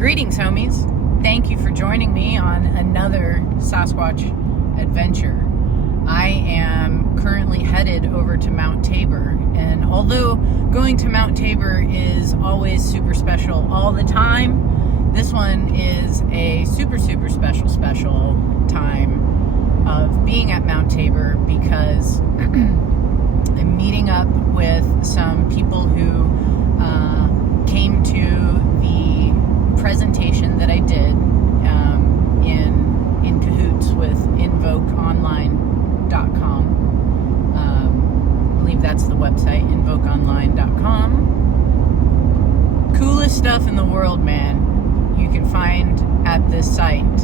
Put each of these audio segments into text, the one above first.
Greetings, homies. Thank you for joining me on another Sasquatch adventure. I am currently headed over to Mount Tabor, and although going to Mount Tabor is always super special all the time, this one is a super special time of being at Mount Tabor because I'm meeting up with some people who came to the presentation that I did in cahoots with invokeonline.com. I believe that's the website, invokeonline.com. Coolest stuff in the world, man. You can find at this site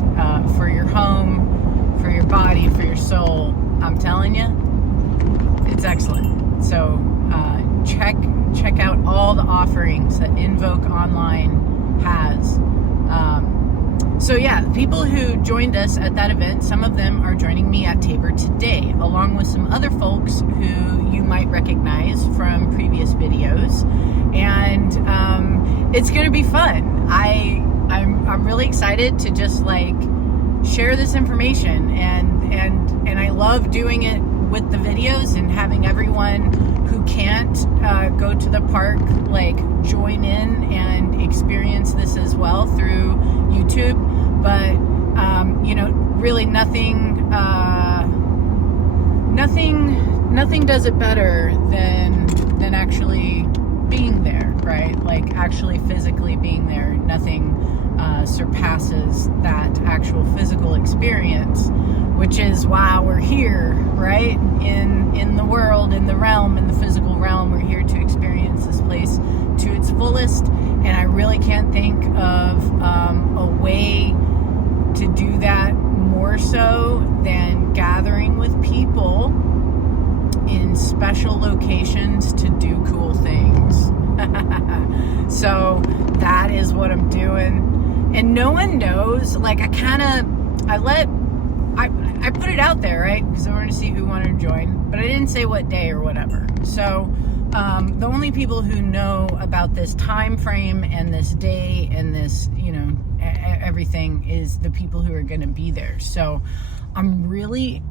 for your home, for your body, for your soul. I'm telling you, it's excellent. So check out all the offerings that Invoke Online has. So yeah, people who joined us at that event, some of them are joining me at Tabor today, along with some other folks who you might recognize from previous videos, and it's going to be fun. I'm really excited to just like share this information, and I love doing it with the videos and having everyone who can't go to the park like join in and experience this as well through YouTube. But really nothing does it better than actually being there, right? Like actually physically being there. Nothing surpasses that actual physical experience, which is why we're here, right? In the world, in the realm, in the physical realm, we're here to experience this place to its fullest. And I really can't think of a way to do that more so than gathering with people in special locations to do cool things. So that is what I'm doing. And no one knows, like I put it out there, right? Because I wanted to see who wanted to join, but I didn't say what day or whatever. So the only people who know about this time frame and this day and this, everything is the people who are going to be there. So I'm really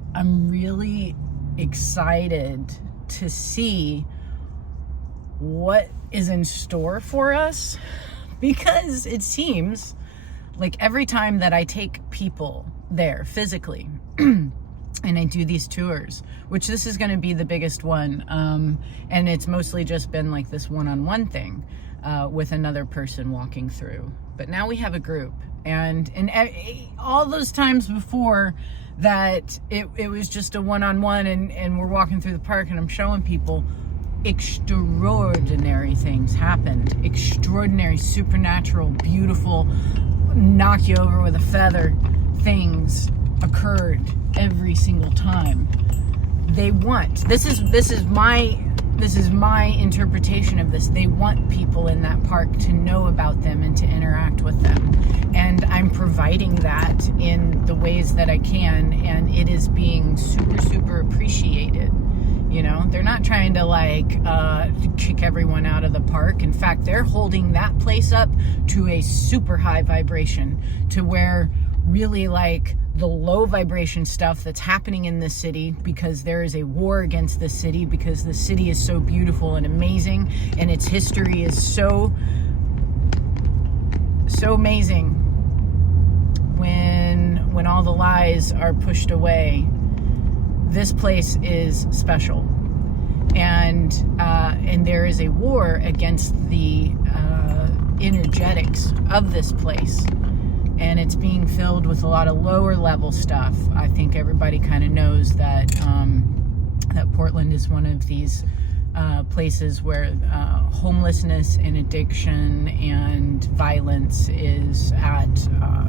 excited to see what is in store for us, because it seems like every time that I take people there physically and I do these tours, which this is going to be the biggest one, and it's mostly just been like this one-on-one thing with another person walking through, but now we have a group, and all those times before that it was just a one-on-one and we're walking through the park and I'm showing people, extraordinary things happened. Extraordinary, supernatural, beautiful, knock you over with a feather things occurred every single time. This is my interpretation of this. They want people in that park to know about them and to interact with them, and I'm providing that in the ways that I can, and it is being super appreciated. They're not trying to kick everyone out of the park. In fact, they're holding that place up to a super high vibration, to where really like the low vibration stuff that's happening in this city, because there is a war against this city, because the city is so beautiful and amazing, and its history is so amazing. When all the lies are pushed away, this place is special, and there is a war against the energetics of this place, and it's being filled with a lot of lower level stuff. I think everybody kind of knows that that Portland is one of these places where homelessness and addiction and violence is at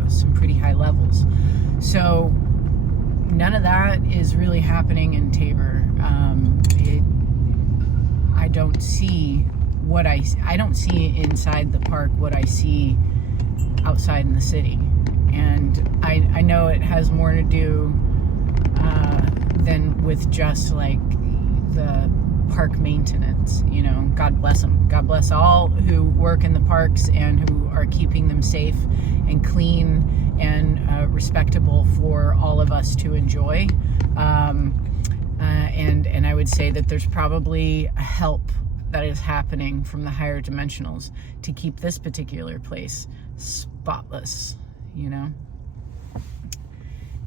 some pretty high levels. So none of that is really happening in Tabor. I don't see I don't see inside the park what I see outside in the city, and I know it has more to do than with just like the park maintenance. You know, God bless them. God bless all who work in the parks and who are keeping them safe and clean and respectable for all of us to enjoy. And I would say that there's probably a help that is happening from the higher dimensionals to keep this particular place spotless, you know?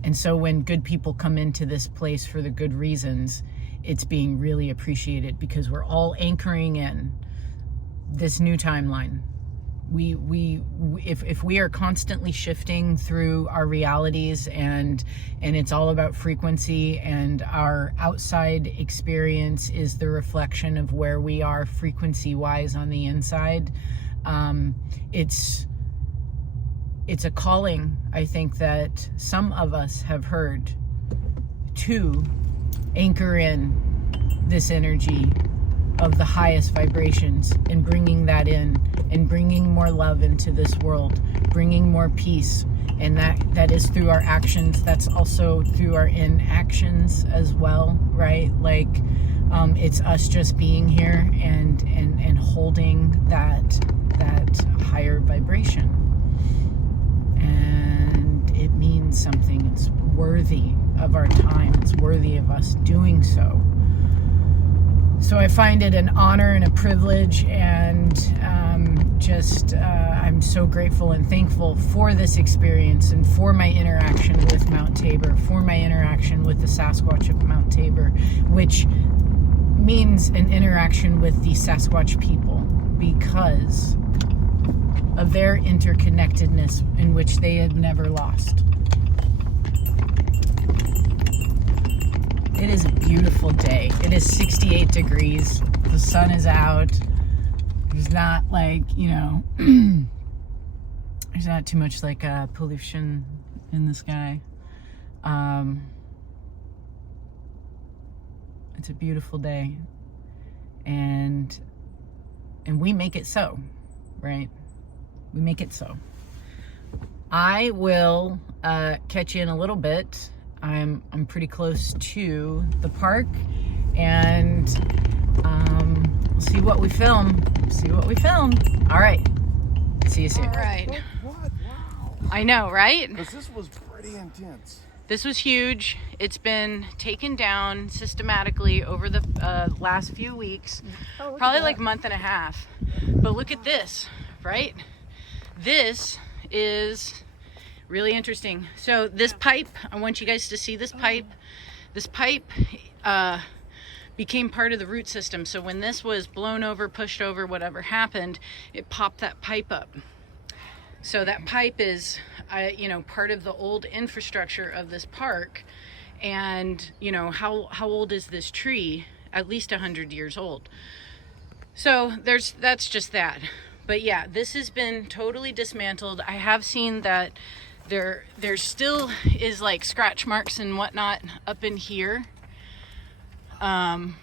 And so when good people come into this place for the good reasons, it's being really appreciated because we're all anchoring in this new timeline. If we are constantly shifting through our realities and it's all about frequency, and our outside experience is the reflection of where we are frequency wise on the inside, it's a calling, I think, that some of us have heard to anchor in this energy of the highest vibrations and bringing that in and bringing more love into this world, bringing more peace. And that is through our actions. That's also through our inactions as well, right? Like, it's us just being here and holding that higher vibration. And it means something. It's worthy of our time. It's worthy of us doing so. So I find it an honor and a privilege, and I'm so grateful and thankful for this experience and for my interaction with Mount Tabor, for my interaction with the Sasquatch of Mount Tabor, which means an interaction with the Sasquatch people because of their interconnectedness in which they had never lost. It is a beautiful day. It is 68 degrees. The sun is out. There's not like, you know, there's not too much like pollution in the sky. It's a beautiful day. And we make it so, right? We make it so. I will catch you in a little bit. I'm pretty close to the park, and we'll see what we film. All right. See you soon. All right. What? Wow. I know, right? Because this was pretty intense. This was huge. It's been taken down systematically over the last few weeks, probably like a month and a half. But look at this, right? This is really interesting. So this pipe, I want you guys to see this pipe. This pipe became part of the root system. So when this was blown over, pushed over, whatever happened, it popped that pipe up. So that pipe is, part of the old infrastructure of this park. And, you know, how old is this tree? At least 100 years old. So that's just that. But yeah, this has been totally dismantled. I have seen that there still is like scratch marks and whatnot up in here. And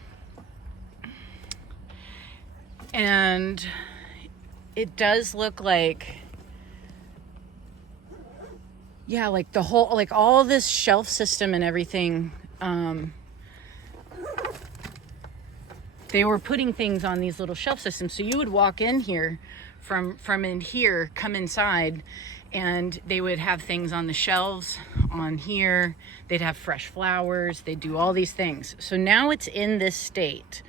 it does look like, yeah, like the whole, like all this shelf system and everything, they were putting things on these little shelf systems. So you would walk in here from in here, come inside, and they would have things on the shelves on here. They'd have fresh flowers. They'd do all these things. So now it's in this state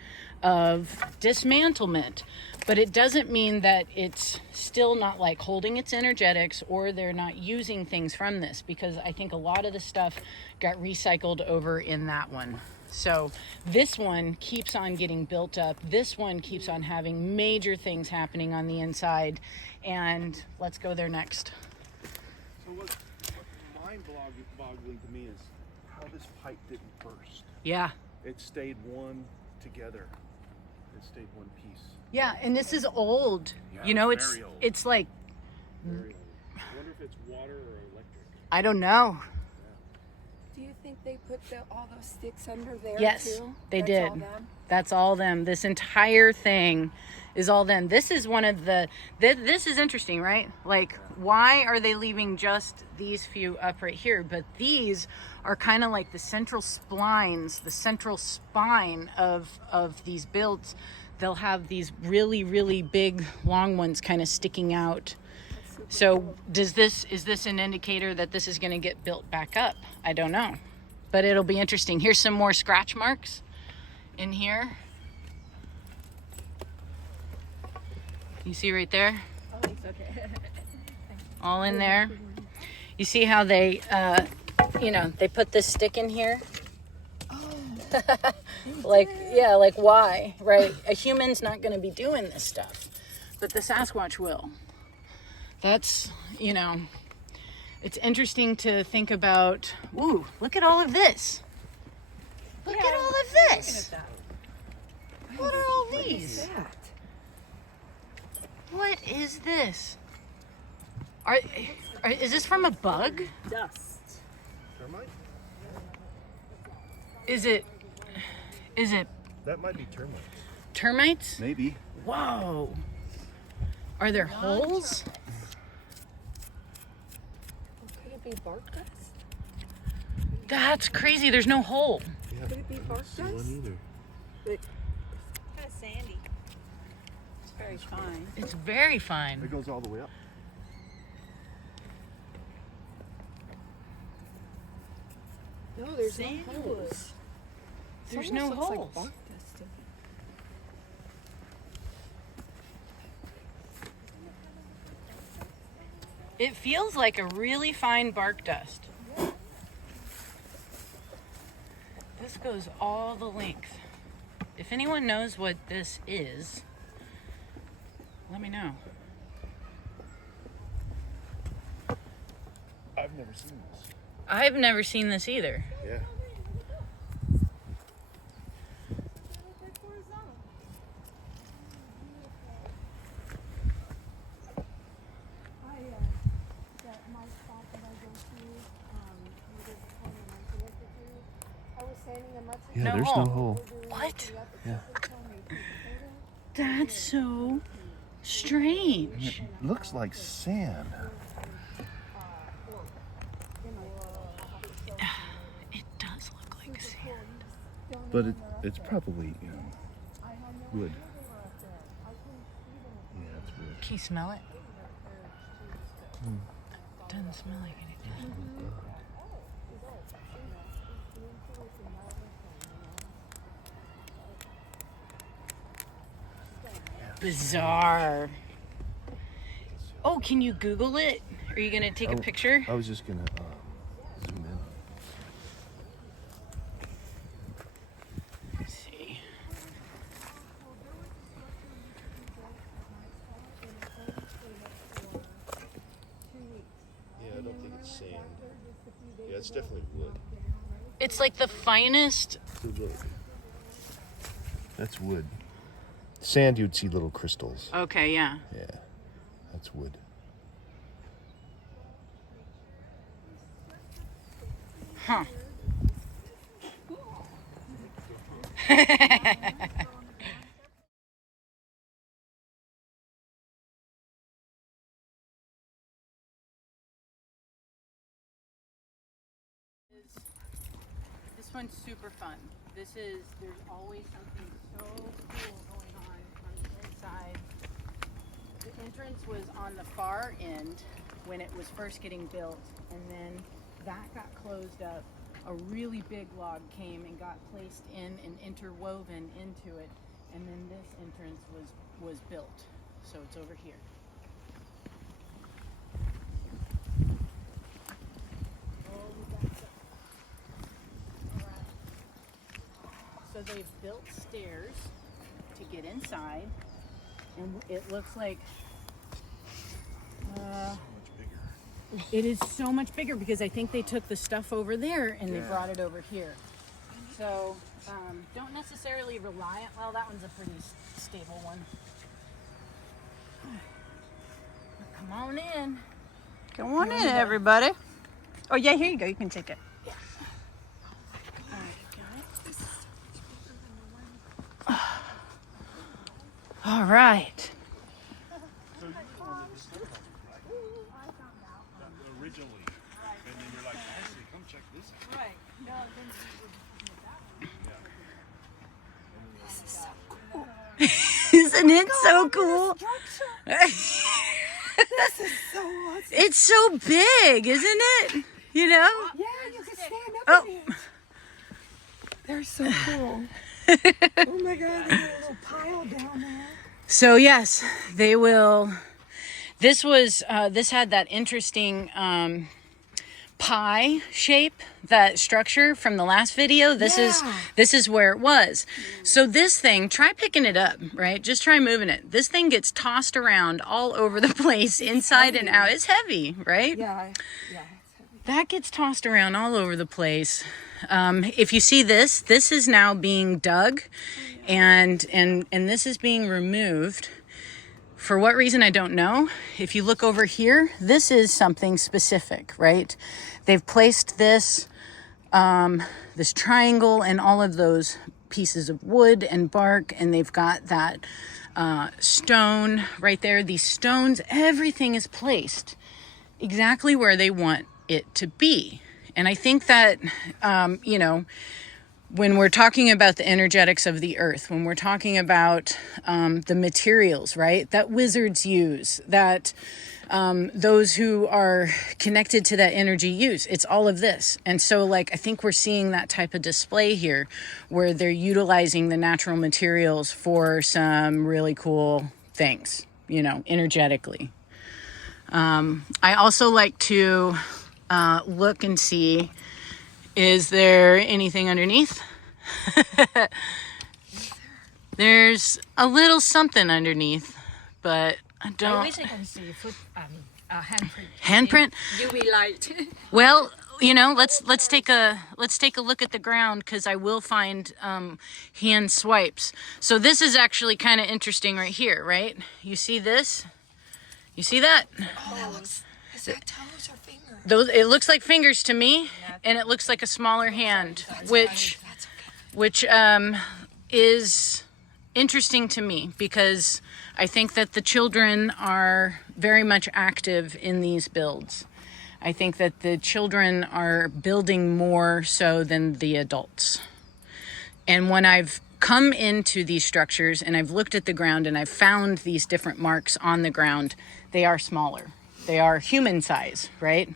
of dismantlement, but it doesn't mean that it's still not like holding its energetics or they're not using things from this, because I think a lot of the stuff got recycled over in that one. So this one keeps on getting built up. This one keeps on having major things happening on the inside. And let's go there next. So what's mind-boggling to me is how this pipe didn't burst. Yeah. It stayed one together. It stayed one piece. Yeah, and this is old. Yeah, you know, very old. It's like, Very old. I wonder if it's water or electric. I don't know. Do you think they put all those sticks under there Yes, too? they That's did. All them? That's all them. This entire thing is all them. This is one of the, this is interesting, right? Like, why are they leaving just these few up right here? But these are kind of like the central splines, the central spine of these builds. They'll have these really, really big, long ones kind of sticking out. So is this an indicator that this is going to get built back up? I don't know, but it'll be interesting. Here's some more scratch marks in here. You see right there? Oh, it's okay. All in there. You see how they, they put this stick in here? Oh. Like, yeah, like why, right? A human's not going to be doing this stuff, but the Sasquatch will. That's, it's interesting to think about. Ooh, look at all of this. Look at all of this. What are all these? What is this? Is this from a bug? Dust. Termite? Is it? That might be termites. Termites? Maybe. Whoa. Are there holes? Could it be bark dust? That's crazy. There's no hole. Yeah. Could it be bark See one dust? either. But Kind of sandy. it's very fine. It's very fine. It goes all the way up. No, there's Sand no holes. There's It no almost looks holes. like bark dust to me. It feels like a really fine bark dust. This goes all the length. If anyone knows what this is, let me know. I've never seen this. I've never seen this either. Yeah. Yeah, No there's hole. no hole. What? Yeah. That's so strange. It looks like sand. It does look like sand. But it's probably wood. Yeah, it's wood. Can you smell it? Doesn't smell like anything. Bizarre. Oh, can you Google it? Are you gonna take a picture? I was just gonna zoom in. Let's see. Yeah, I don't think it's sand. Yeah, it's definitely wood. It's like the finest. So look. That's wood. Sand, you'd see little crystals. Okay, yeah. Yeah, that's wood. Huh. This one's super fun. There's always something so cool going on the inside. The entrance was on the far end when it was first getting built, and then that got closed up. A really big log came and got placed in and interwoven into it, and then this entrance was built. So it's over here. So they've built stairs to get inside, and it looks like it is so much bigger because I think they took the stuff over there and they brought it over here. So don't necessarily rely on, well, that one's a pretty stable one. Come on in. Come on in, everybody. Oh, yeah, here you go. You can take it. All right. So you wanted this stuff originally, and then you're like, actually, come check this out. Right. No, Isn't it so cool? this is so awesome. It's so big, isn't it? You know? Yeah, you can stand up Oh. in it. They're so cool. Oh my God, there's a little pile down there. So yes, they will. This was this had that interesting pie shape, that structure from the last video. This is where it was. So this thing, try picking it up, right? Just try moving it. This thing gets tossed around all over the place, inside and out. It's heavy, right? Yeah, it's heavy. That gets tossed around all over the place. If you see this is now being dug, and this is being removed. For what reason, I don't know. If you look over here, this is something specific, right? They've placed this this triangle and all of those pieces of wood and bark, and they've got that stone right there. These stones, everything is placed exactly where they want it to be. And I think that, you know, when we're talking about the energetics of the earth, when we're talking about the materials, right, that wizards use, that those who are connected to that energy use, it's all of this. And so, like, I think we're seeing that type of display here where they're utilizing the natural materials for some really cool things, you know, energetically. I also like to look and see, is there anything underneath? There's a little something underneath, but I don't. I wish I can see handprint. Handprint? UV light. Well, you know, let's take a look at the ground, because I will find hand swipes. So this is actually kind of interesting right here, right? You see this? You see that? Oh, is that toes or fingers? Those, it looks like fingers to me, and it looks like a smaller hand, which is interesting to me, because I think that the children are very much active in these builds. I think that the children are building more so than the adults. And when I've come into these structures and I've looked at the ground and I've found these different marks on the ground, they are smaller. They are human size, right?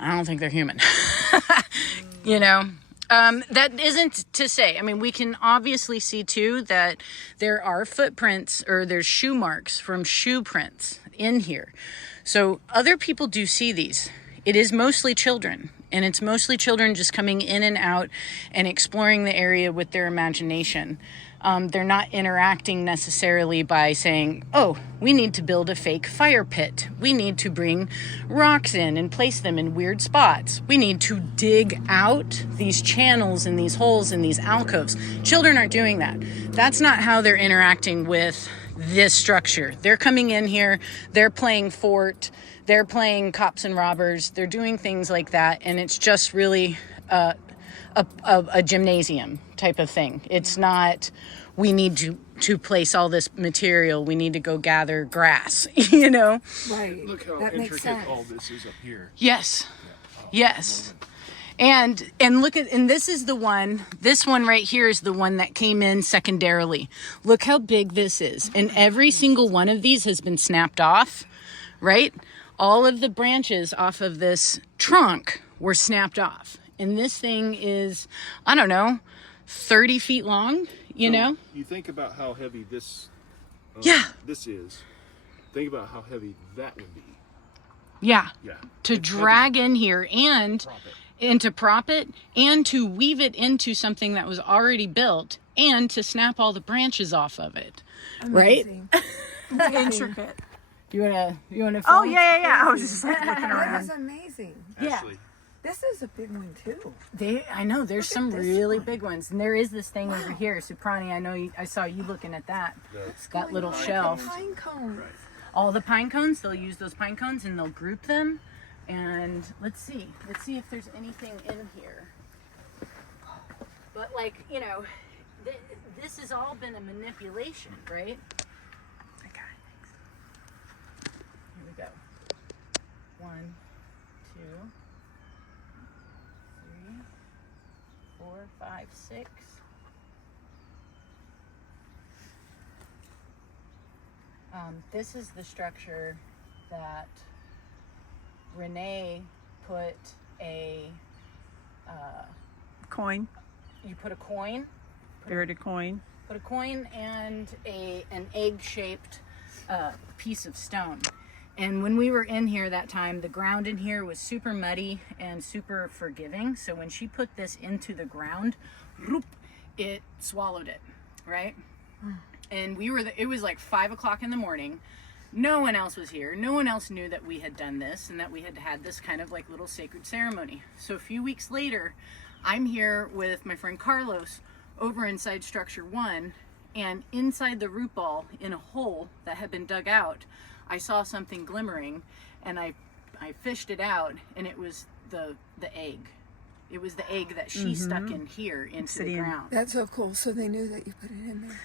I don't think they're human. You know, that isn't to say, I mean, we can obviously see too that there are footprints, or there's shoe marks from shoe prints in here. So other people do see these. It is mostly children, and it's mostly children just coming in and out and exploring the area with their imagination. They're not interacting necessarily by saying, oh, we need to build a fake fire pit. We need to bring rocks in and place them in weird spots. We need to dig out these channels and these holes and these alcoves. Children aren't doing that. That's not how they're interacting with this structure. They're coming in here, they're playing fort, they're playing cops and robbers, they're doing things like that, and it's just really a gymnasium type of thing. It's not, we need to place all this material, we need to go gather grass, you know? Right. Look how that makes intricate sense. all this is up here. Yes. Yes. And look at, and this is the one, this one right here is the one that came in secondarily. Look how big this is. And every single one of these has been snapped off, right? All of the branches off of this trunk were snapped off. And this thing is, I don't know, 30 feet long, you know? You think about how heavy this this is. Think about how heavy that would be. Yeah. Yeah. To It's drag in here and Prop it. to prop it and to weave it into something that was already built and to snap all the branches off of it. Amazing. Right? Intricate. You wanna film? Oh, yeah. I was just like looking That around. is amazing. Yeah. Ashley, This is a big one too. I know there's some this really one. big ones, and there is this thing over here, Suprani. I know I saw you looking at that. That little shelf. Pine cones. All the pine cones, they'll use those pine cones and they'll group them. And let's see if there's anything in here. But like, you know, this has all been a manipulation, right? 1, 2, 3, 4, 5, 6. This is the structure that Renee put a Coin. you put a coin, Buried a coin. put a coin and an egg-shaped piece of stone. And when we were in here that time, the ground in here was super muddy and super forgiving. So when she put this into the ground, it swallowed it, right? And it was like 5 o'clock in the morning. No one else was here. No one else knew that we had done this and that we had had this kind of like little sacred ceremony. So a few weeks later, I'm here with my friend Carlos over inside structure 1, and inside the root ball in a hole that had been dug out, I saw something glimmering, and I fished it out, and it was the egg. It was the egg that she stuck in here into the ground. That's so cool. So they knew that you put it in there.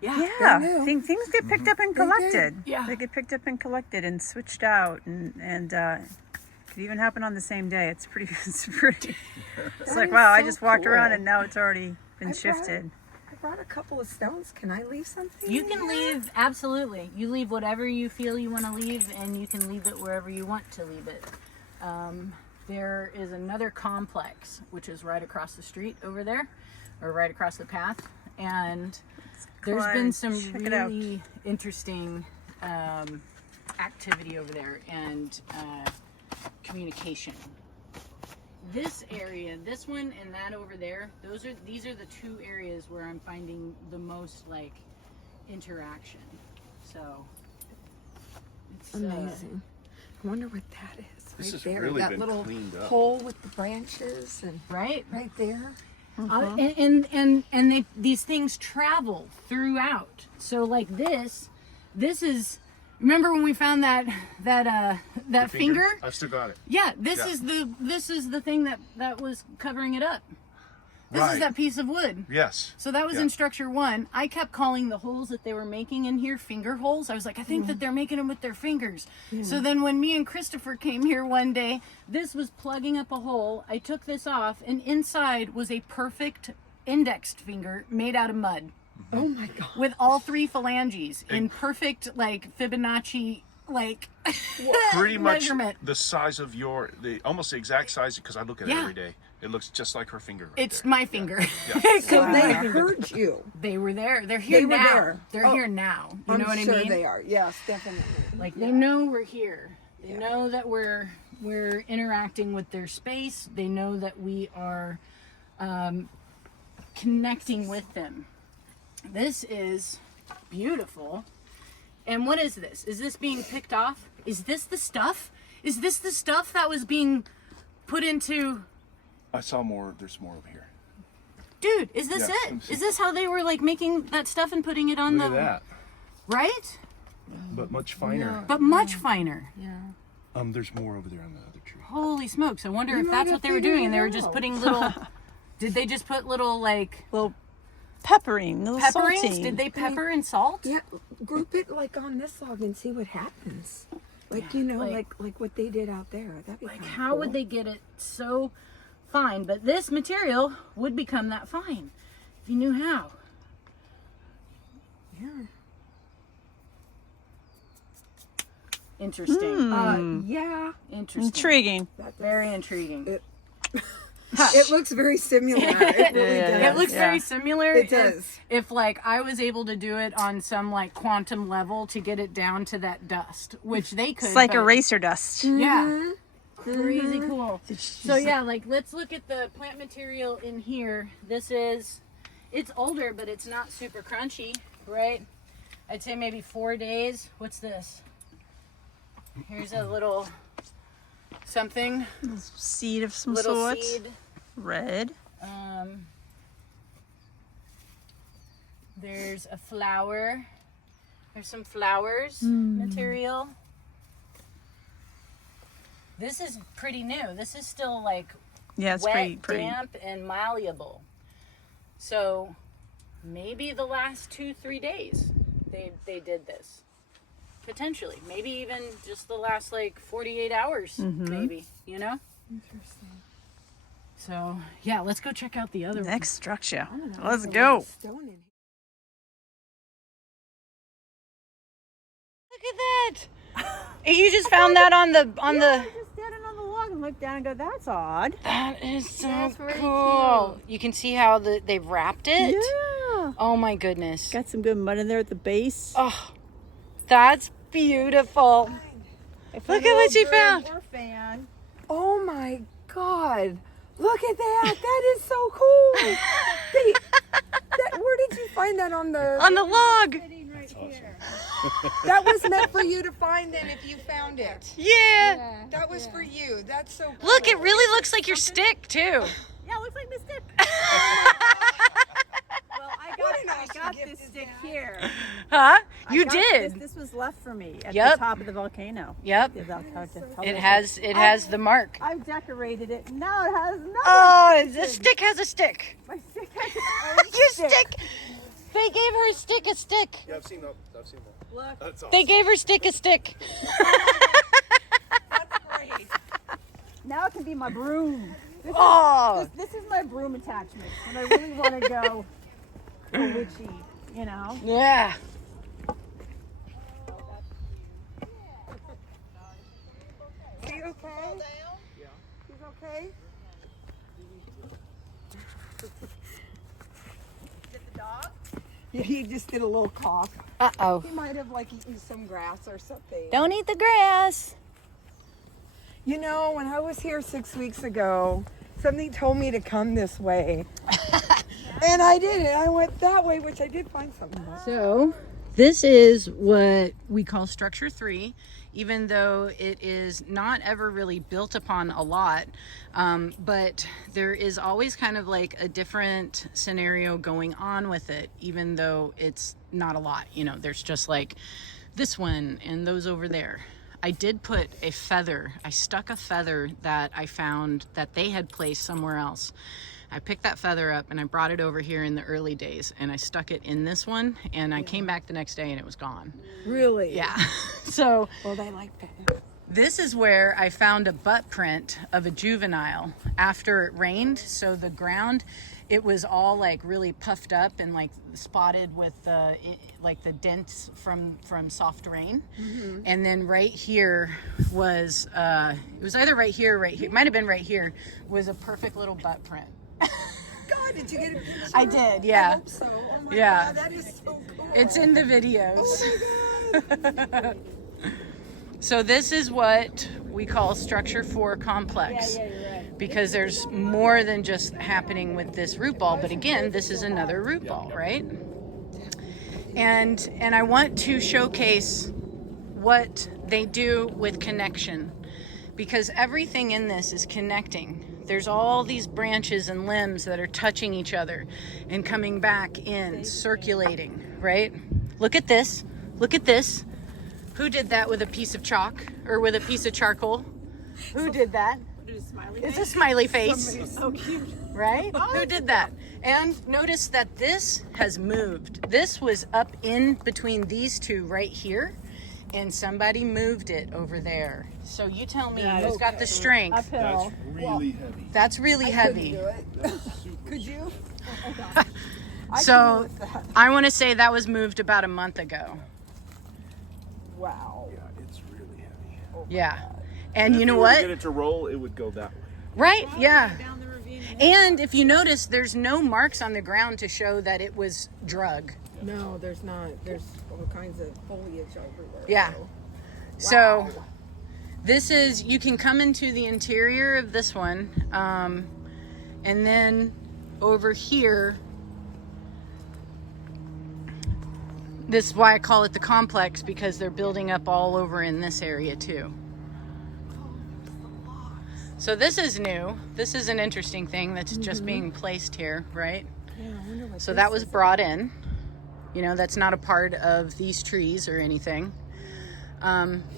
Yeah, knew. things get picked up and collected. Yeah. They get picked up and collected and switched out, and could even happen on the same day. It's pretty. It's like, is wow, I so just walked cool. around and now it's already been I brought- shifted. I brought a couple of stones. Can I leave something? You in can there? leave, absolutely. You leave whatever you feel you want to leave, and you can leave it wherever you want to leave it. There is another complex, which is right across the street over there, or right across the path. And there's on been and some check it out. really interesting activity over there and communication. This area, this one and that over there, these are the two areas where I'm finding the most like interaction. So it's Amazing. I wonder what that is. This right has there. really that been little cleaned up. hole with the branches and right. right there. And these things travel throughout. So like this is. Remember when we found that finger? I've still got it. Yeah, this Yeah. is the thing that was covering it up. This is Right. that piece of wood. Yes. So that was Yeah. in structure 1. I kept calling the holes that they were making in here finger holes. I was like, I think that they're making them with their fingers. So then when me and Christopher came here one day, this was plugging up a hole. I took this off, and inside was a perfect indexed finger made out of mud Oh my God. with all 3 phalanges in perfect like Fibonacci like Pretty much measurement. the size of almost the exact size, because I look at it Yeah. every day. It looks just like her finger. Right It's there. my finger. Yeah. So Wow. they heard you. They were there. They're here They were now. there. They're Oh, here now. You I'm know what sure I mean? they are. Yes, definitely. Like they know we're here. They Yeah. know that we're interacting with their space. They know that we are connecting with them. This is beautiful. And what is this? Is this being picked off? Is this the stuff? Is this the stuff that was being put into? I saw more. There's more over here. Dude, is this Yeah, let me it? see. Is this how they were like making that stuff and putting it on Look the at that. right? But much finer. But much finer. Yeah. There's more over there on the other tree. Holy smokes! I wonder You if might that's have what they were figured doing, it and they were just out. putting little. Did they just put little like Little peppering, little pepperings? salty. Did they pepper and salt? Yeah, group it like on this log and see what happens. Like, you know, like- like what they did out there. That'd be Like, kinda how cool. would they get it so fine? But this material would become that fine if you knew how. Yeah. Interesting. Yeah. Interesting. Intriguing. Very intriguing. It looks very similar. It really Yeah. It looks Yeah. very similar. It does. If like I was able to do it on some like quantum level to get it down to that dust, which they could. It's like but- eraser dust. Yeah. Crazy cool. So yeah, like let's look at the plant material in here. It's older, but it's not super crunchy, right? I'd say maybe 4 days. What's this? Here's a little something, Seed of some little sort. seed. Red. There's a flower. There's some flowers material. This is pretty new. This is still like Yeah, it's wet, pretty. damp, and malleable. So maybe the last 2-3 days they did this. potentially. Maybe even just the last like 48 hours, maybe, you know? Interesting. So, yeah, let's go check out the other one. Next structure. Let's go. Stone in here. Look at that. You just found that on the I just standing on the log and looked down and go, that's odd. That is so That's very cool. You can see how they've wrapped it. Yeah. Oh my goodness. Got some good mud in there at the base. Oh, that's beautiful. Look at what she found. We're fan. Oh my God. Look at that. That is so cool. Where did you find that on the... On the log. That was meant for you to find then if you found it. Yeah. That was for you. That's so cool. Look, it really looks like your stick too. Yeah, it looks like the stick. Well, I got this stick here. Huh? I You got did. This was left for me at Yep. the top of the volcano. Yep. It It has the mark. I've decorated it. No, it has nothing. Oh, the stick has a stick. My stick has Your stick. They gave her stick a stick. Yeah, I've seen that. Look. That's awesome. They gave her stick a stick. That's great. Now it can be my broom. Oh. This is my broom attachment when I really want to go witchy, you know. Yeah. Is he okay? He's okay? Yeah, he just did a little cough. Uh-oh. He might have like eaten some grass or something. Don't eat the grass. You know, when I was here 6 weeks ago, something told me to come this way. And I did it. I went that way, which I did find something. So, this is what we call structure 3, even though it is not ever really built upon a lot, but there is always kind of like a different scenario going on with it, even though it's not a lot. You know, there's just like this one and those over there. I did put a feather. I stuck a feather that I found that they had placed somewhere else. I picked that feather up and I brought it over here in the early days and I stuck it in this one, and I came back the next day and it was gone. Really? Yeah. So Well, they like that. this is where I found a butt print of a juvenile after it rained. So the ground, it was all like really puffed up and like spotted with like the dents from soft rain. And then right here was it was either right here or right here. It might have been right here. Was a perfect little butt print. God, did you get a picture? I did, I yeah. hope so. Oh my Yeah. God, that is so cool. It's in the videos. Oh my God. So this is what we call structure 4 complex. Yeah, you're right. Because there's more than just happening with this root ball, but again, this is another root ball, right? And I want to showcase what they do with connection, because everything in this is connecting. There's all these branches and limbs that are touching each other and coming back in, circulating, right? Look at this. Look at this. Who did that with a piece of chalk or with a piece of charcoal? Who did that? It's a smiley face. So cute. Right? Who did that? And notice that this has moved. This was up in between these two right here, and somebody moved it over there. So you tell me who's got the strength. Uphill. That's really heavy. That's really heavy. Do it. Could you? So I want to say that was moved about a month ago. Wow. Yeah, it's really heavy. Yeah. And you If know were to what? get it to roll, it would go that way. Right? Yeah. And if you notice, there's no marks on the ground to show that it was drug. No, there's not. There's all kinds of foliage everywhere. Yeah. So. So this is, you can come into the interior of this one, and then over here, this is why I call it the complex, because they're building up all over in this area too. So this is new. This is an interesting thing that's just being placed here, right? Yeah, I wonder what So this that was is. brought in. You know, that's not a part of these trees or anything.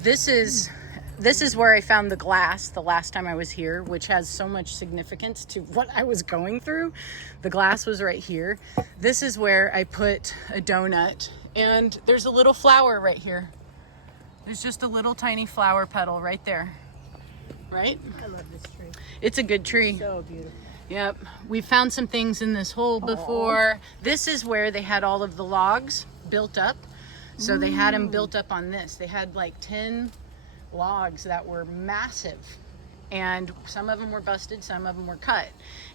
This is where I found the glass the last time I was here, which has so much significance to what I was going through. The glass was right here. This is where I put a donut, and there's a little flower right here. There's just a little tiny flower petal right there. Right? I love this tree. It's a good tree. So beautiful. Yep. We found some things in this hole before. This is where they had all of the logs built up. So they had them built up on this. They had like 10 logs that were massive. And some of them were busted, some of them were cut.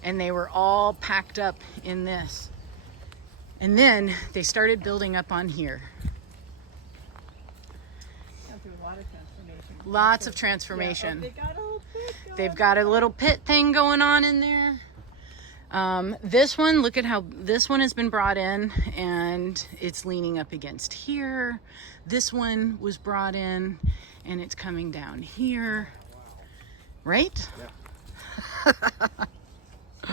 And they were all packed up in this. And then they started building up on here. Gone through a lot of transformation. Lots of transformation. They got a little pit going. They've got a little pit thing going on in there. This one, look at how this one has been brought in and it's leaning up against here. This one was brought in and it's coming down here. Right? Yeah.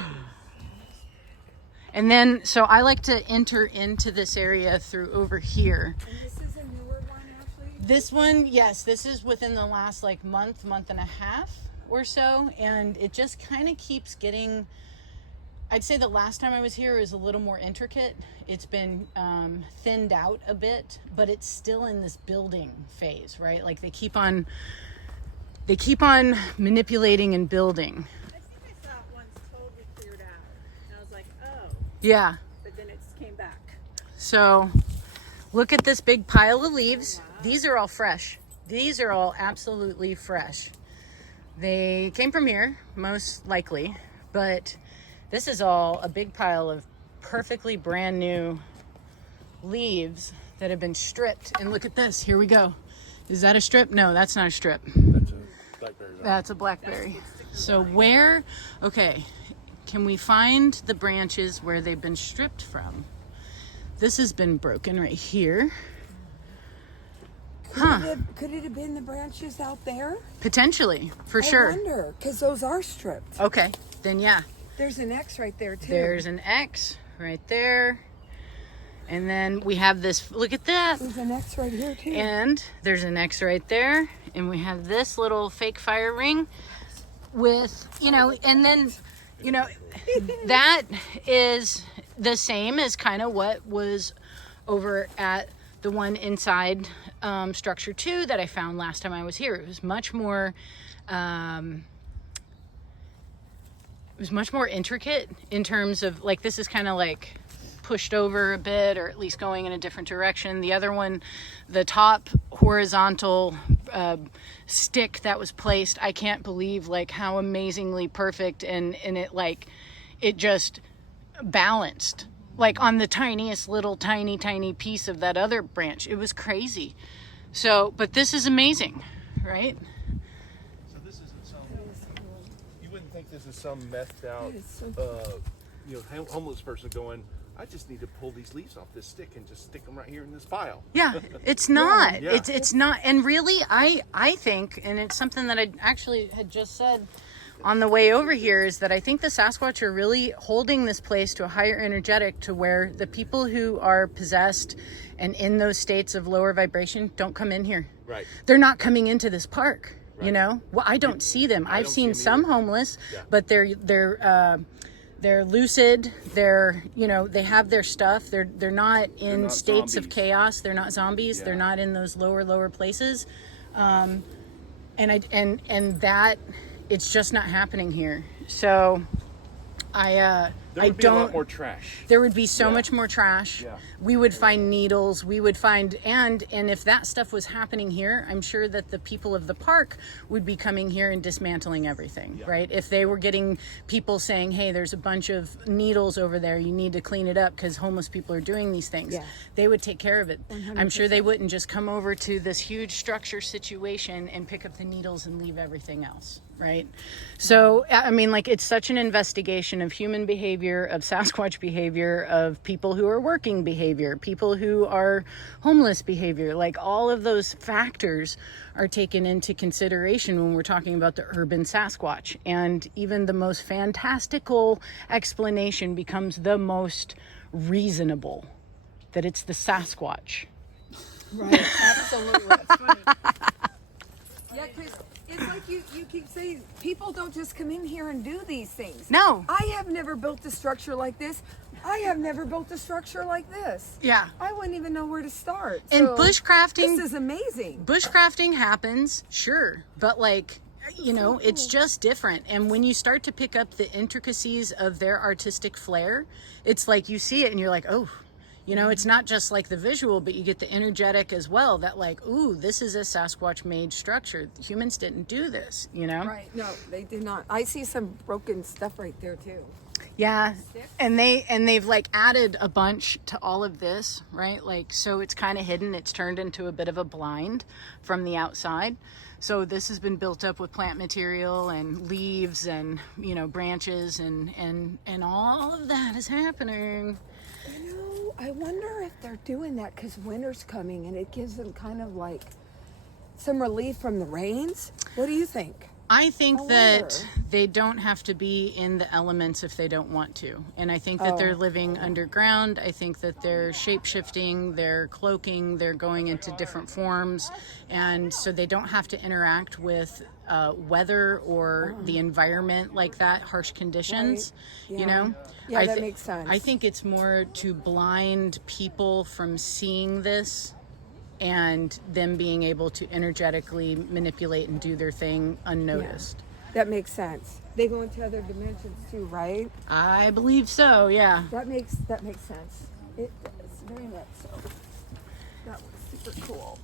And then, so I like to enter into this area through over here. And this is a newer one, Ashley? This one, yes, this is within the last like month and a half or so. And it just kind of keeps getting, I'd say the last time I was here was a little more intricate. It's been thinned out a bit, but it's still in this building phase, right? Like they keep on manipulating and building. I think I saw it once totally cleared out. And I was like, oh. Yeah. But then it came back. So look at this big pile of leaves. Wow. These are all fresh. These are all absolutely fresh. They came from here, most likely, but this is all a big pile of perfectly brand new leaves that have been stripped. And look at this. Here we go. Is that a strip? No, that's not a strip. That's a blackberry. That's a blackberry. So where, okay, can we find the branches where they've been stripped from? This has been broken right here. Could it have been the branches out there? Potentially, for sure. I wonder, because those are stripped. Okay, then yeah. There's an X right there, too. There's an X right there. And then we have this, look at that. There's an X right here, too. And there's an X right there. And we have this little fake fire ring with, and then, that is the same as kind of what was over at the one inside structure 2 that I found last time I was here. It was much more, intricate in terms of like, this is kind of like pushed over a bit, or at least going in a different direction. The other one, the top horizontal stick that was placed, I can't believe like how amazingly perfect and it just balanced like on the tiniest little tiny piece of that other branch. It was crazy. So, but this is amazing, right? So this isn't some, you wouldn't think this is some methed out, homeless person going, I just need to pull these leaves off this stick and just stick them right here in this pile. Yeah, it's not. Yeah. It's not. And really, I think, and it's something that I actually had just said on the way over here, is that I think the Sasquatch are really holding this place to a higher energetic, to where the people who are possessed and in those states of lower vibration don't come in here. Right. They're not coming into this park. Right. Well, I don't see them. I've don't seen see some either. homeless, Yeah. but they're lucid. They're, they have their stuff. They're not in not states zombies. of chaos. They're not zombies. Yeah. They're not in those lower places. And that, it's just not happening here. So There would be a lot more trash. there would be so Yeah. much more trash. Yeah. We would find needles. We would find, and if that stuff was happening here, I'm sure that the people of the park would be coming here and dismantling everything, Yeah. right? If they were getting people saying, hey, there's a bunch of needles over there, you need to clean it up because homeless people are doing these things. Yeah. They would take care of it. 100%. I'm sure they wouldn't just come over to this huge structure situation and pick up the needles and leave everything else, right? So, I mean, like, it's such an investigation of human behavior, of Sasquatch behavior, of people who are working behavior, people who are homeless behavior. Like, all of those factors are taken into consideration when we're talking about the urban Sasquatch. And even the most fantastical explanation becomes the most reasonable, that it's the Sasquatch. Right, absolutely. That's funny. Yeah, because it's like you keep saying, people don't just come in here and do these things. No. I have never built a structure like this. I have never built a structure like this. Yeah. I wouldn't even know where to start. And So, bushcrafting, this is amazing. bushcrafting happens, sure, but like, you know, it's just different. And when you start to pick up the intricacies of their artistic flair, it's like you see it and you're like, oh, you know, it's not just like the visual, but you get the energetic as well, that like, ooh, this is a Sasquatch made structure. Humans didn't do this, you know? Right. No, they did not. I see some broken stuff right there too. Yeah, and they've like added a bunch to all of this, right? Like, so it's kind of hidden. It's turned into a bit of a blind from the outside. So this has been built up with plant material and leaves and, you know, branches and all of that is happening. You know, I wonder if they're doing that because winter's coming and it gives them kind of like some relief from the rains. What do you think? I think I that wonder. they don't have to be in the elements if they don't want to. And I think that they're living underground. I think that they're shape-shifting, they're cloaking, they're going into different forms. And so they don't have to interact with weather or the environment like that, harsh conditions, Right. you Yeah. know? Yeah, that makes sense. I think it's more to blind people from seeing this and them being able to energetically manipulate and do their thing unnoticed. That makes sense. They go into other dimensions too, right? I believe so, yeah. That makes sense. It does very much so. That was super cool.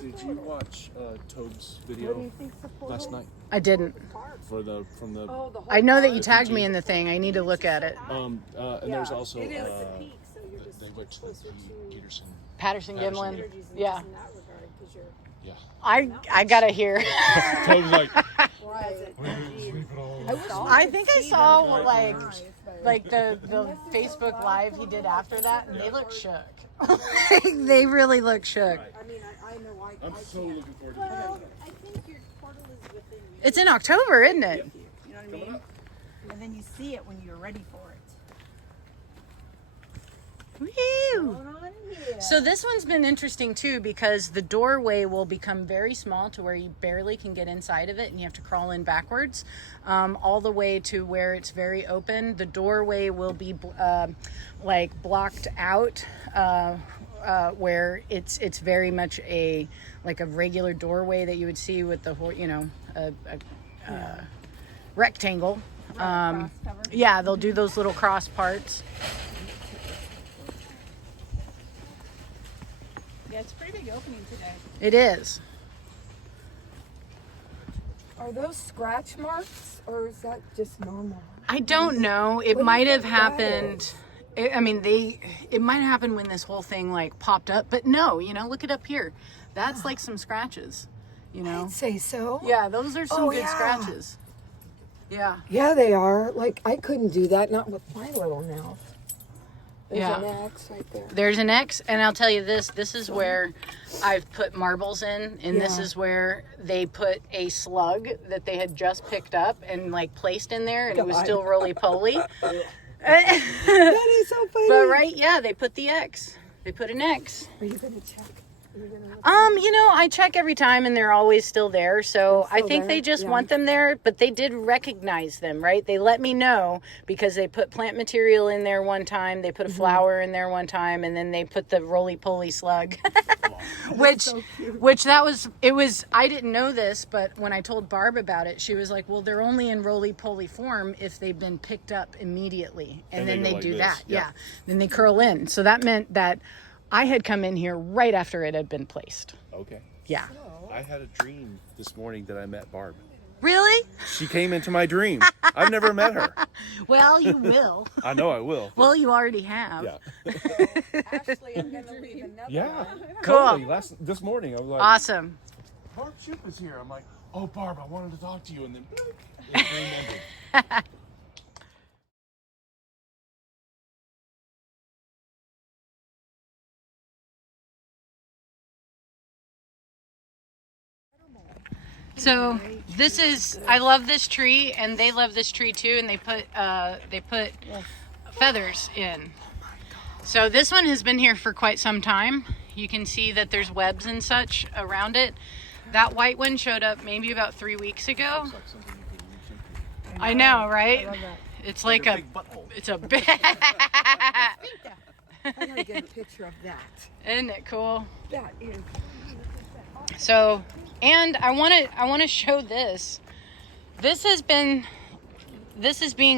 Did you watch Tobe's What do video you think's the portal? last night I didn't. from the Oh, the whole I know that you park? tagged me in the thing. I need to look at it. and there's also It is. they went to the Peterson. Patterson Gimlin. Yeah. Yeah. I gotta hear. Tobe's like, I think I saw like the Facebook Live he did after that, and they look shook. They really look shook. I mean, I know I I'm so looking forward to it. I think your portal is within you. It's in October, isn't it? You know what I mean? And then you see it when you're ready for it. Woo! So this one's been interesting too, because the doorway will become very small to where you barely can get inside of it and you have to crawl in backwards, all the way to where it's very open. The doorway will be like blocked out, where it's very much like a regular doorway that you would see with the a rectangle. Yeah, they'll do those little cross parts. Yeah, it's a pretty big opening today. It is. Are those scratch marks or is that just normal? I don't know. It What do you might have think that happened. It might have happened when this whole thing like popped up, but no, you know, look it up here. That's like some scratches, you know? I'd say so. Yeah, those are some Oh, good yeah. scratches. Yeah. Yeah, they are. Like, I couldn't do that, not with my little nails. There's Yeah. an X right there. There's an X, and I'll tell you this is where I've put marbles in, and this Yeah. is where they put a slug that they had just picked up and like placed in there, and it was God. still roly-poly. That is so funny. But right, yeah, they put the X. They put an X. Are you going to check? Are you gonna look? You know, I check every time and they're always still there. So I Still think there? they just Yeah. want them there, but they did recognize them, right? They let me know because they put plant material in there one time, they put a flower in there one time, and then they put the roly-poly slug. which I didn't know this, but when I told Barb about it, she was like, well, they're only in roly-poly form if they've been picked up immediately. And then go they like do this. that. Yeah. Yeah. Then they curl in. So that meant that I had come in here right after it had been placed. Okay. Yeah. I had a dream this morning that I met Barb. Really? She came into my dream. I've never met her. Well, you will. I know I will. Well, you already have. Yeah. Actually, I'm going to leave another Yeah. one. Cool. Totally. This morning I was like, Awesome. Barb Chip is here. I'm like, oh, Barb, I wanted to talk to you. And then the dream ended. So this is, I love this tree, and they love this tree too, and they put feathers in. So this one has been here for quite some time. You can see that there's webs and such around it. That white one showed up maybe about 3 weeks ago. I know, right? It's like a big butthole. it's a big. I gotta get a picture of that. Isn't it cool? That is. So, and I want to show this. This is being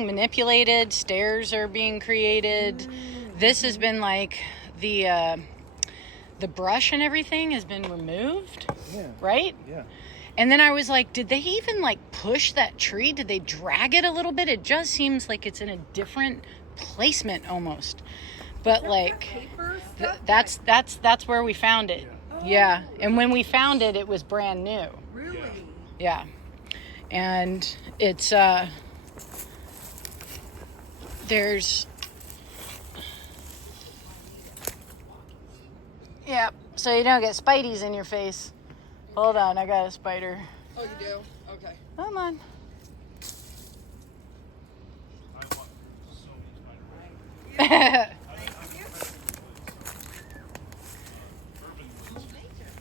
manipulated. Stairs are being created. This has been like the brush and everything has been removed. Yeah. Right? Yeah. And then I was like, did they even like push that tree? Did they drag it a little bit? It just seems like it's in a different placement almost. But like that's where we found it. Yeah. And when we found it, it was brand new. Really? Yeah. And it's there's yeah, so you don't get spideys in your face. Hold on, I got a spider. Oh, you do? Okay. Come on.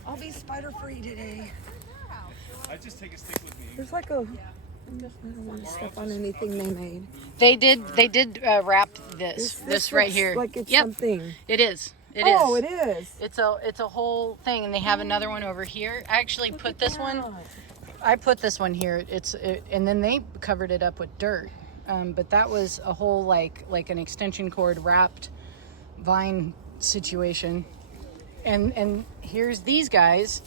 I'll be spider free today. I just take a stick with me. There's like a. I don't want to step on anything they made. They did wrap this right looks here. Like it's Yep, something. it is. It Oh, is. it is. It's a whole thing, and they have another one over here. I actually put this one. I put this one here. And then they covered it up with dirt. But that was a whole like an extension cord wrapped vine situation. And here's these guys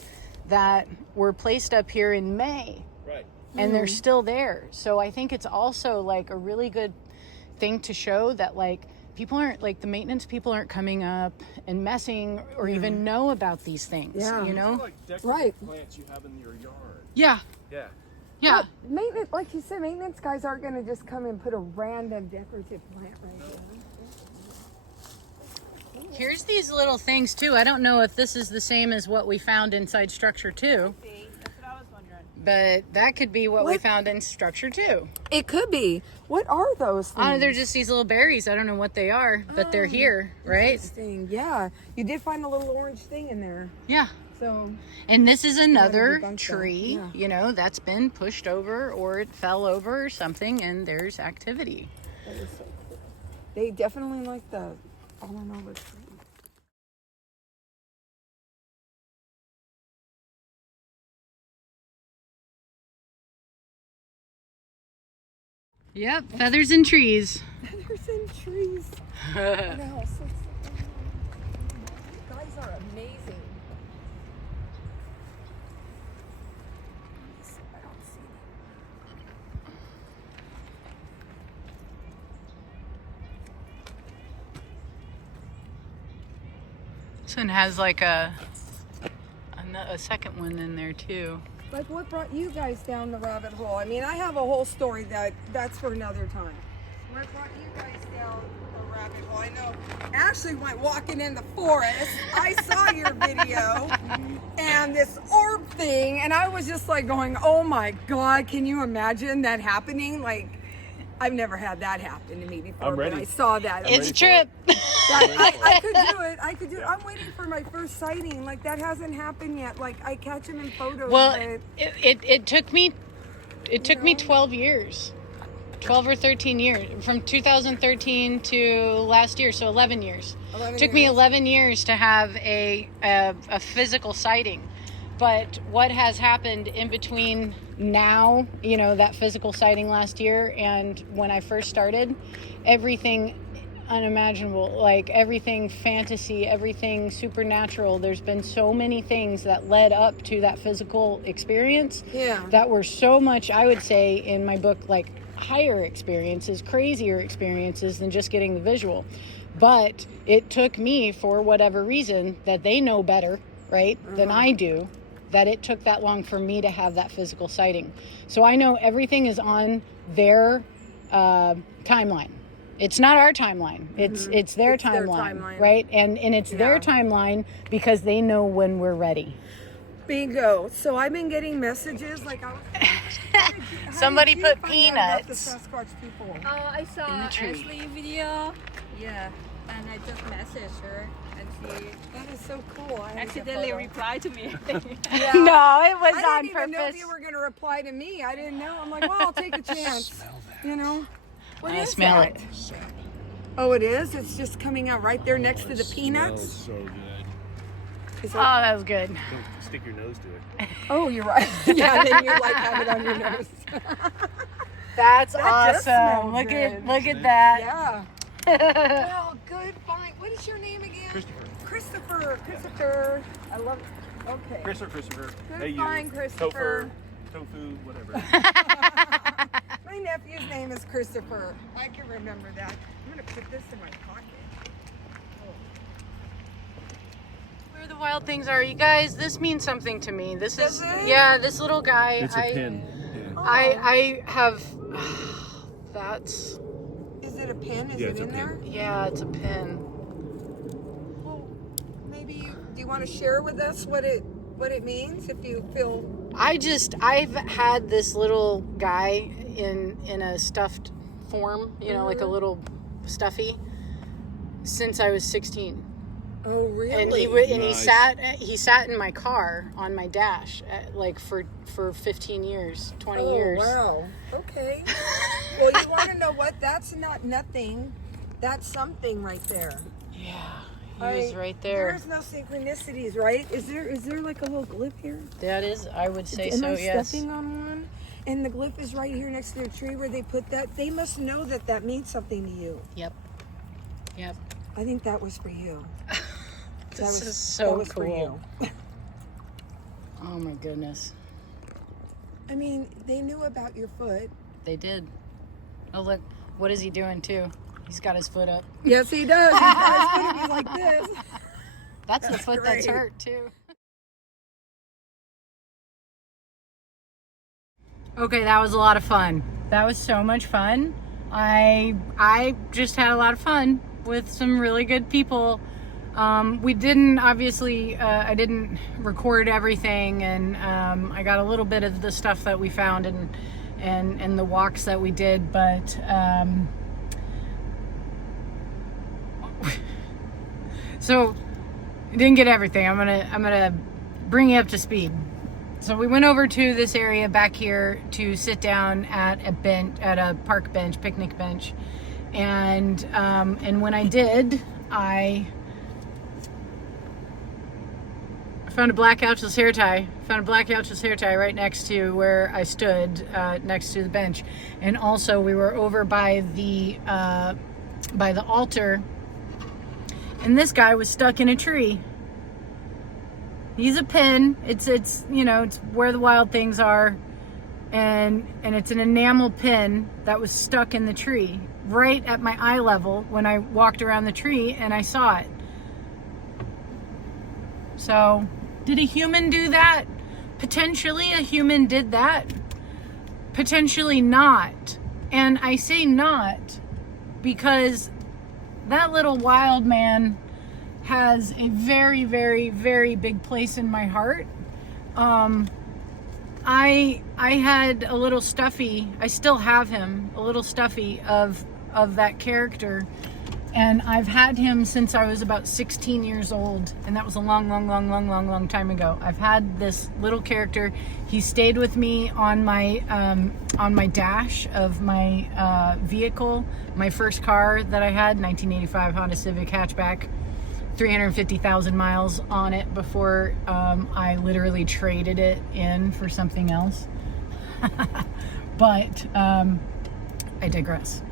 that were placed up here in May. Right. And they're still there. So I think it's also like a really good thing to show that like people aren't like the maintenance people aren't coming up and messing or even know about these things. Yeah. You know? Like decorative Right. plants you have in your yard. Yeah. Yeah. Yeah. Maintenance, like you said, maintenance guys aren't going to just come and put a random decorative plant right here. Here's these little things too. I don't know if this is the same as what we found inside structure 2, See, that's what I was wondering. but that could be what we What? found in structure 2. It could be. What are those things? They're just these little berries. I don't know what they are, but they're here, right? Interesting. Yeah. You did find a little orange thing in there. Yeah. So, And this is another debunk that, tree, yeah. you know, that's been pushed over or it fell over or something, and there's activity. that is so cool. They definitely like the, I don't know what. Yep, feathers and trees. There's in trees. No, so you guys are amazing. I don't see This one has like a second one in there too. Like, what brought you guys down the rabbit hole? I mean, I have a whole story that's for another time. What brought you guys down the rabbit hole? I know Ashley went walking in the forest. I saw your video and this orb thing, and I was just like going, oh my God, can you imagine that happening? Like, I've never had that happen to me before, I'm ready. but I saw that. It's a ready trip. I could do it. I'm waiting for my first sighting. Like, that hasn't happened yet. Like, I catch them in photos. Well, but it took me 12 years. 12 or 13 years, from 2013 to last year, so 11 years. 11 Took me years. 11 years to have a physical sighting. But what has happened in between now, you know, that physical sighting last year and when I first started, everything unimaginable, like everything fantasy, everything supernatural. There's been so many things that led up to that physical experience that were so much, I would say in my book, like higher experiences, crazier experiences than just getting the visual. But it took me, for whatever reason, that they know better, right, than I do, that it took that long for me to have that physical sighting. So I know everything is on their timeline. It's not our timeline. It's their timeline, right? And it's their timeline because they know when we're ready. Bingo. So I've been getting messages like I was. How Somebody did you put find out about the peanuts. Sasquatch people. I saw the tree. Ashley video. Yeah. And I just messaged her and she That is so cool. I had to get accidentally photo. replied to me. Yeah. No, it was I on didn't even know if purpose. you were going to reply to me. I didn't know. I'm like, well, I'll take a chance. You know. What I is smell that? it. Oh, it is? It's just coming out right there next to the peanuts? So good. Is Oh, that- that was good. Don't stick your nose to it. Oh, you're right. Yeah, then you like have it on your nose. That's That just awesome. smells Look good. at that. Yeah. Well, good find. What is your name again? Christopher. Christopher. I love it. Okay. Christopher. Good Hey, you. find, Christopher. Tofu, whatever. My nephew's name is Christopher. I can remember that. I'm going to put this in my pocket. Where the wild things are, you guys, this means something to me. This Does is, it? yeah, this little guy. It's a pin. Yeah. I have, that's, Is it a pin? Is Yeah, it it's a in pin. there? yeah, it's a pin. Well, maybe do you want to share with us what it means if you feel I've had this little guy in a stuffed form, you know, like a little stuffy, since I was 16. Oh, really? And Nice. he sat in my car on my dash like for 15 years, 20 years. Oh, wow. Okay. Well, you want to know what? That's not nothing. That's something right there. Yeah, he was right there. There's no synchronicities, right? Is there like a little glyph here? That is, I would say Am so, I yes. stepping on one? And the glyph is right here next to the tree where they put that. They must know that means something to you. Yep. I think that was for you. This is that so was for cool. you. Oh my goodness. I mean, they knew about your foot. They did. Oh look, what is he doing too? He's got his foot up. Yes, he does. He's going to be like this. That's the foot that's great. hurt too. Okay, that was a lot of fun. That was so much fun. I just had a lot of fun with some really good people. We didn't, obviously, I didn't record everything, and I got a little bit of the stuff that we found and the walks that we did, but so I didn't get everything. I'm gonna bring you up to speed. So we went over to this area back here to sit down at a park bench, picnic bench, and when I did, I found a black Ouchless hair tie. Right next to where I stood, next to the bench, and also we were over by the altar, and this guy was stuck in a tree. He's a pin. It's you know, it's where the wild things are, and it's an enamel pin that was stuck in the tree right at my eye level when I walked around the tree, and I saw it. So, did a human do that? Potentially a human did that. Potentially not. And I say not because that little wild man has a very, very, very big place in my heart. I had a little stuffy, I still have him, a little stuffy of that character, and I've had him since I was about 16 years old, and that was a long time ago. I've had this little character. He stayed with me on my dash of my vehicle, my first car that I had, 1985 Honda Civic hatchback. 350,000 miles on it before I literally traded it in for something else. But I digress.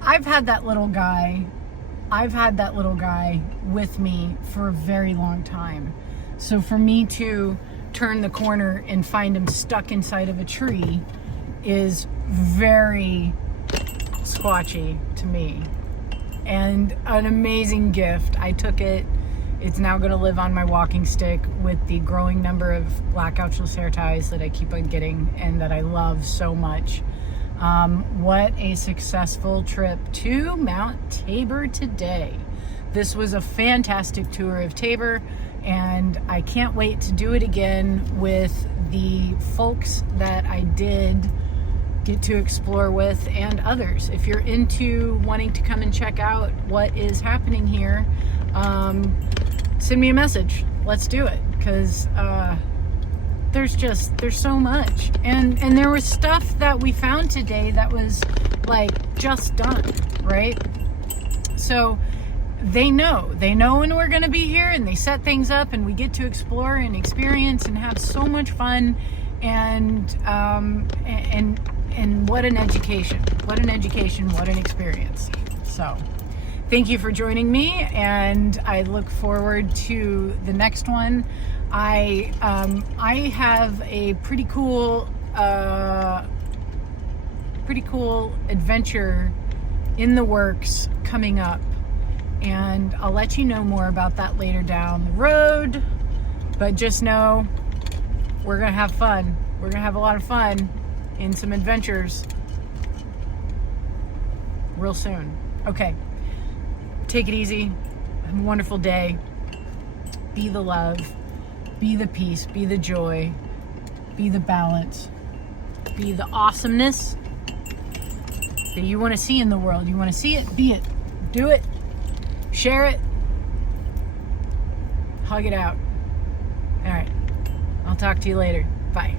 I've had that little guy with me for a very long time. So for me to turn the corner and find him stuck inside of a tree is very squatchy to me. And an amazing gift. I took it. It's now going to live on my walking stick with the growing number of black Ouchless hair ties that I keep on getting and that I love so much. What a successful trip to Mount Tabor today. This was a fantastic tour of Tabor, and I can't wait to do it again with the folks that I did get to explore with and others. If you're into wanting to come and check out what is happening here, send me a message. Let's do it, because there's so much. And there was stuff that we found today that was like just done, right? So they know when we're going to be here, and they set things up, and we get to explore and experience and have so much fun. And what an education, what an experience. So thank you for joining me, and I look forward to the next one. I have a pretty cool adventure in the works coming up, and I'll let you know more about that later down the road. But just know we're gonna have fun. We're gonna have a lot of fun in some adventures real soon. Okay, take it easy. Have a wonderful day. Be the love, be the peace, be the joy, be the balance, be the awesomeness that you want to see in the world. You want to see it, be it, do it, share it, hug it out. All right, I'll talk to you later. Bye.